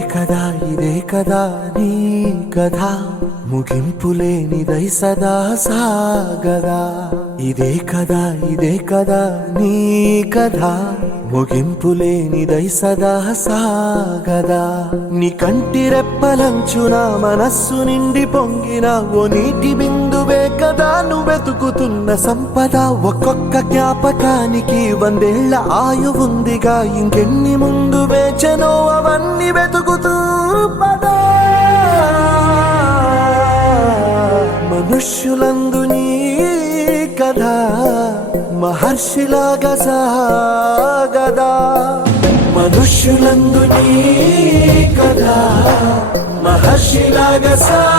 ఇదే కదా నీ కథ ముగింపులేనిదై సదా సాగదా ఇదే కదా నీ కథ ముగింపులేనిదై సదా సాగదా నీ కంటి రెప్పలంచున మనస్సు నిండి పొంగిన ఓ నీటి బిందువే కదా నువ్వెతుకుతున్న సంపద ఒక్కొక్క జ్ఞాపకానికి 100 ఏళ్ల ఆయువుందిగా ఇంకెన్ని ముందు వేచనో అవన్నీ వెతుకుతూ పదా మనుష్యులందు నీ కథ మహర్షిలాగా సాగదా మనుష్యులందు నీ కథ మహర్షిలాగా సాగదా